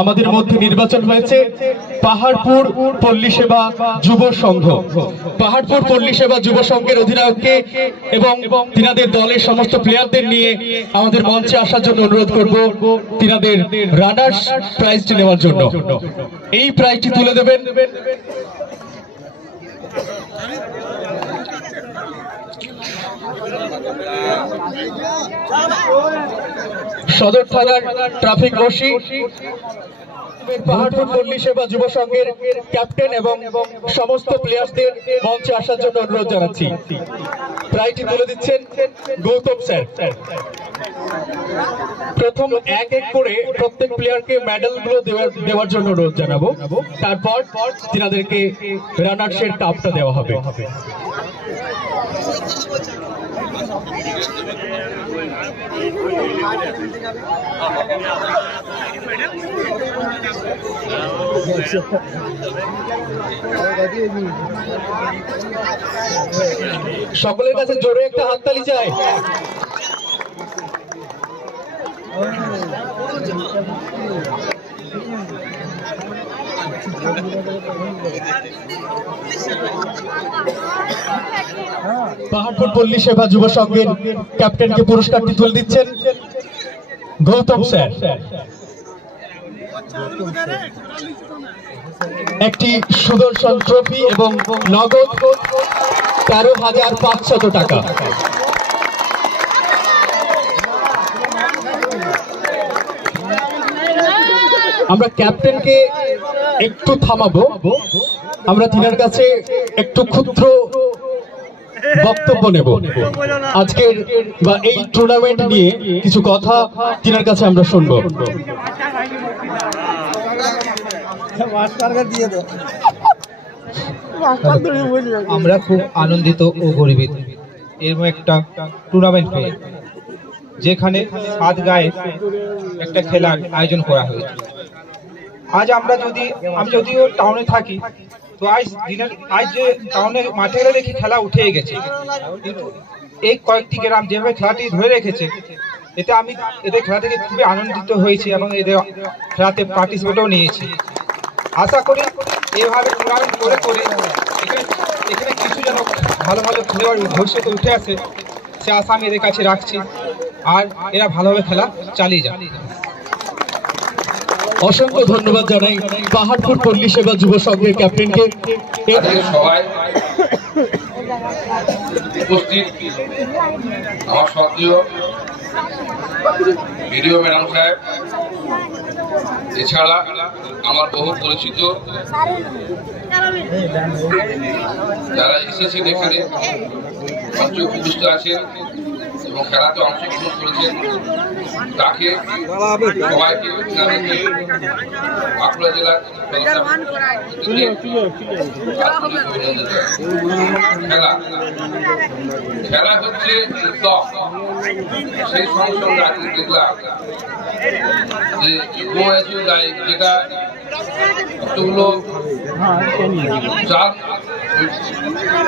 আমাদের মধ্যে নির্বাচন হয়েছে পাহাড়পুর পল্লী সেবা যুব সংঘ। পাহাড়পুর পল্লী সেবা যুব সংঘের অধিনায়ককে এবং তিনাদের দলের সমস্ত প্লেয়ারদের নিয়ে আমাদের মঞ্চে আসার জন্য অনুরোধ করব তিনাদের রানার্স প্রাইজটি নেওয়ার জন্য। এই প্রাইজটি তুলে দেবেন। সদর থানার ট্রাফিক ওসি, পাহাড়পুর পল্লী সেবা যুব সংঘের ক্যাপ্টেন এবং সমস্ত প্লেয়ারদের মঞ্চে আসার জন্য অনুরোধ জানাচ্ছি। প্রাইজটি তুলে দিচ্ছেন গৌতম স্যার। প্রথম এক এক করে প্রত্যেক প্লেয়ারকে মেডেলগুলো দেওয়ার জন্য অনুরোধ জানাব। তারপর তিনাদেরকে রানার্স এর কাপটা দেওয়া হবে। সকলের কাছে জোরে একটা হাততালি চাই। পাহাড়পুর পল্লী সেবা যুব সংঘের ক্যাপ্টেনকে পুরস্কারটি তুলে দিচ্ছেন গৌতম স্যার। একটি সুদর্শন ট্রফি এবং নগদ তেরো হাজার পাঁচশত টাকা। আমরা ক্যাপ্টেনকে একটু থামাবো। আমরা তিনার কাছে একটু ক্ষুদ্র বক্তব্য নেব। আজকের বা এই টুর্নামেন্ট নিয়ে কিছু কথা তিনার কাছে আমরা শুনব। আমরা খুব আনন্দিত ও গর্বিত। এরকম একটা টুর্নামেন্ট পেয়ে যেখানে সাত গায়ে একটা খেলার আয়োজন করা হয়েছে। আজ আমরা যদি আমি যদিও টাউনে থাকি তো আজ দিনের, আজ যে টাউনে মাঠে গেলে দেখি খেলা উঠে গেছে। কিন্তু এই কয়েকটি গ্রাম যেভাবে খেলাটি ধরে রেখেছে, এতে আমি এদের খেলা থেকে খুবই আনন্দিত হয়েছি এবং এদের খেলাতে পার্টিসিপেটও নিয়েছি। আশা করি এইভাবে টুর্নামেন্ট করে করে এখানে এখানে কিছু যেন ভালো ভালো খেলোয়াড় ভবিষ্যতে উঠে আসে, সে আশা আমি এদের কাছে রাখছি। আর এরা ভালোভাবে খেলা চালিয়ে যান অসংখ্য ধন্যবাদ জানাই পাহাড়পুর পল্লী সেবা যুব সংঘের ক্যাপ্টেনকে। সবাই উপস্থিত আমার সক্রিয় ম্যাডাম সাহেব, এছাড়া আমার বহু পরিচিত যারা এসেছেন এখানে উপস্থিত আছেন। এবং খেলাতে অংশগ্রহণ করেছেন তাকে সবাইকে বাঁকুড়া জেলার। খেলা হচ্ছে সেই সঙ্গে আজকে দেখলাম যে যেটা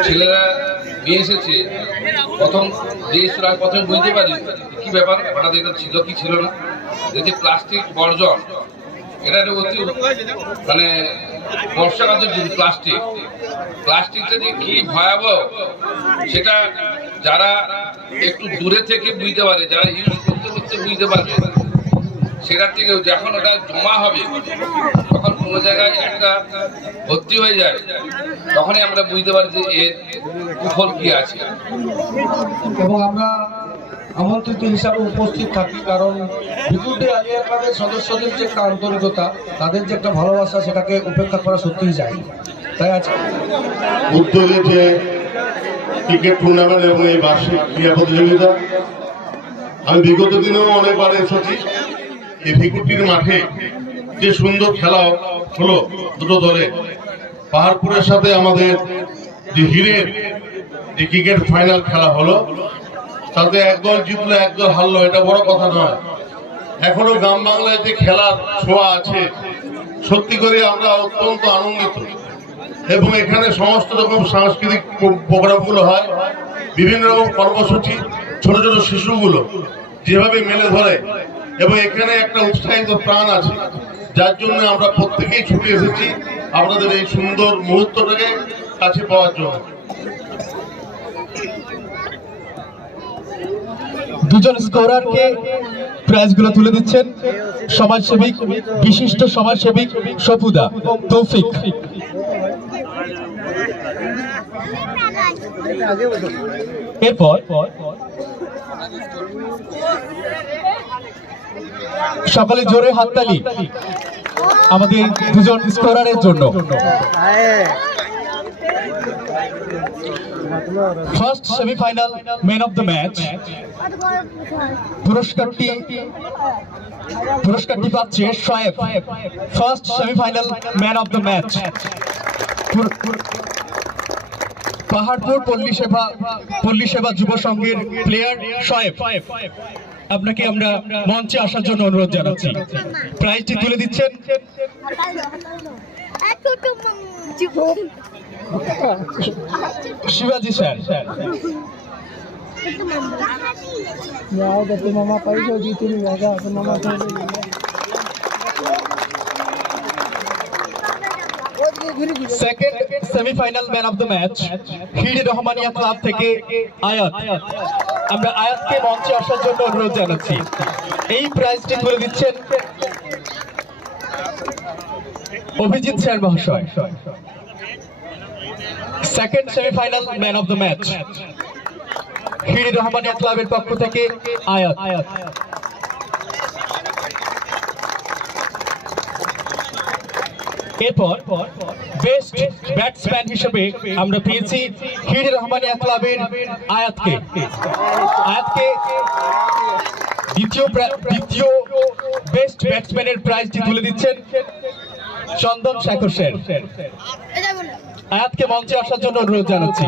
ছেলেরা নিয়ে এসেছে প্রথম যে সুরায় প্রথমে বুঝতে পারি, কি ব্যাপার? হঠাৎ এটা ছিল কি ছিল না? যদি প্লাস্টিক বর্জন, এটা অতি মানে বর্ষাকালের যুগ প্লাস্টিক। প্লাস্টিকটা যে কি ভয়াবহ, সেটা যারা একটু দূরে থেকে বুঝতে পারে, যারা ইউজ করতে করতে বুঝতে পারবে। সেটা থেকে যখন ওটা জমা হবে তখন কোনো জায়গায় একটা ভর্তি হয়ে যায় তখনই আমরা বুঝতে পারি যে এর কুফল কি আছে। এবং আমরা আমন্ত্রিত হিসাবে উপস্থিত থাকি কারণ বিদ্যুৎ আলিয়া ক্লাবের সদস্যদের যে একটা আন্তরিকতা তাদের যে একটা ভালোবাসা সেটাকে উপেক্ষা করা সত্যিই যায়। তাই আজকে উদ্যোগে যে ক্রিকেট টুর্নামেন্ট এবং এই বার্ষিক ক্রীড়া প্রতিযোগিতা আমি বিগত দিনেও অনেকবার এসেছি। ভিকুটির মাঠে যে সুন্দর খেলা হলো দুটো দলে। পাহাড়পুরের সাথে আমাদের যে হিরের যে ক্রিকেট ফাইনাল খেলা হলো, তাতে একদল জিতলো একদল হারলো, এটা বড় কথা নয়। এখনও গ্রাম বাংলায় যে খেলার ছোঁয়া আছে, সত্যি করে আমরা অত্যন্ত আনন্দিত। এবং এখানে সমস্ত রকম সাংস্কৃতিক প্রোগ্রামগুলো হয়, বিভিন্ন রকম কর্মসূচি, ছোট ছোট শিশুগুলো যেভাবে মেলে ধরে এবং এখানে একটা উৎসাহিত প্রাণ আছে। যার জন্য আমরা প্রত্যেকেই ছুটে এসেছি আপনাদের এই সুন্দর মুহূর্তটাকে কাছে পাওয়ার জন্য। দুজন স্কোরারকে প্রাইজগুলো তুলে দিচ্ছেন। সমাজসেবিক বিশিষ্ট সমাজসেবিক সপুদা, তৌফিক। এরপর সকালে জোরে হাততালি। আমাদের দুজন স্কোরারের জন্য। First semifinal man of the match পুরস্কারটি পুরস্কারটি পাচ্ছে Shoaib first semifinal man of the match Paharpur Palli Seba Palli সেবা যুব সংঘের প্লেয়ার শোয়েব আপনাকে আমরা মঞ্চে আসার জন্য অনুরোধ জানাচ্ছি। প্রাইজটি তুলে দিচ্ছেন। শিবাজি sir. Second semifinal man of the match হিডি Rahmania club থেকে আয়াত। আমরা আয়াতকে মঞ্চে আসার জন্য অনুরোধ জানাচ্ছি। এই প্রাইজটি তুলে দিচ্ছেন অভিজিৎ স্যার মহাশয়। Second semifinal man of the match হিডি Rahmania ক্লাবের পক্ষ থেকে আয়াত আয়াত। এরপর বেস্ট ব্যাটসম্যান হিসেবে আমরা পেয়েছি হির রহমানিয়া ক্লাবের আয়াতকে। আয়াতকে দ্বিতীয় দ্বিতীয় বেস্ট ব্যাটসম্যানের প্রাইজটি তুলে দিচ্ছেন চন্দন শেখর স্যার আয়াতকে মঞ্চে আসার জন্য অনুরোধ জানাচ্ছি।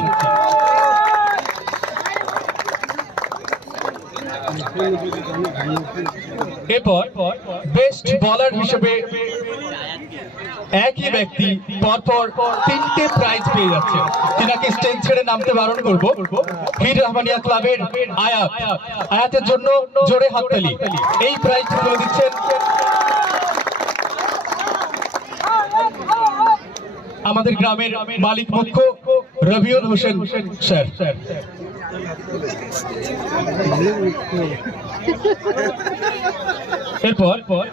এরপর বেস্ট বলার হিসেবে একই ব্যক্তি পরপর তিনটে প্রাইজ পেয়ে যাচ্ছে। তিনাকে স্টেজ ছেড়ে নামতে বারণ করব। হির রহমানিয়া ক্লাবের আয়াত। আয়াতের জন্য জোরে হাততালি। এই প্রাইজ তুলে দিচ্ছেন আমাদের গ্রামের মালিক মুখ্য রবিউল হোসেন স্যার স্যার। এরপর? এরপর?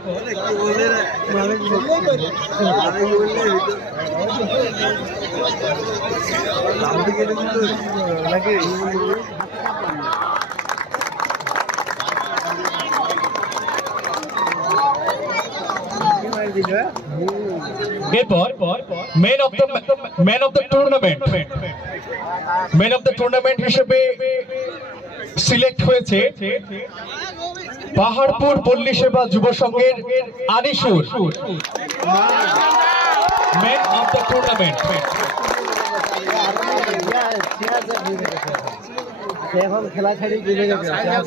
Men of the man of the tournament man of the tournament হিসেবে সিলেক্ট হয়েছে পাহাড়পুর পল্লী সেবা যুব সংঘের আনিসুর।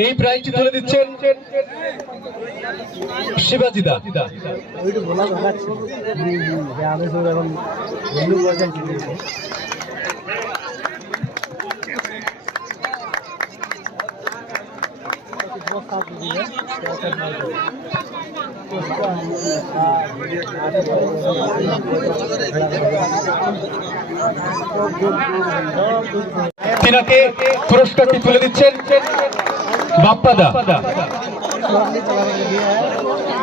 এই প্রাইজটি তুলে দিচ্ছেন শিবাজিদা ওইটা বলা দেখাচ্ছে যে আমি সব এখন বন্ধু পর্যন্ত চলে গেছে তিনাকে পুরস্কারটি তুলে দিচ্ছেন বাপ্পাদা।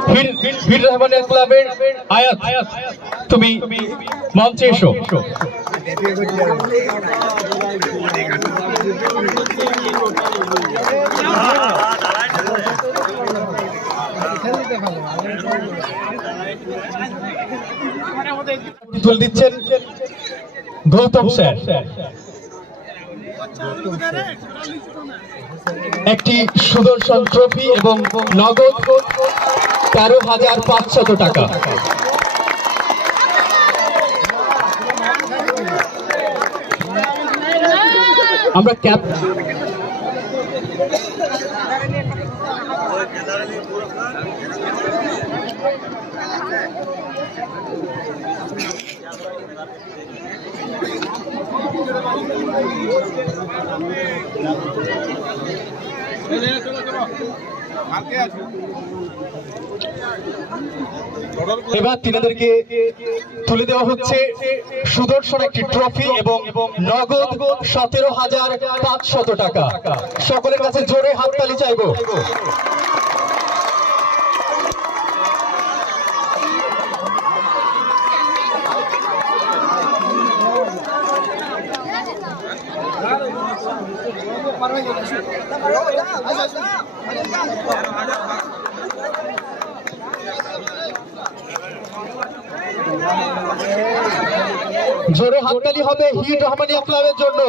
ফির ফির রহমান ক্লাবের আয়াত। তুমি মঞ্চে এসো। তুলে দিচ্ছেন গৌতম স্যার। একটি সুদর্শন ট্রফি এবং নগদ তেরো হাজার পাঁচশত টাকা। আমরা ক্যাপ এবার তিনাদেরকে তুলে দেওয়া হচ্ছে সুদর্শন একটি ট্রফি এবং নগদ সতেরো হাজার পাঁচশত টাকা। সকলের কাছে জোরে হাততালি চাইব। জোরে হাততালি হবে হিট রহমানিয়া ক্লাবের জন্য।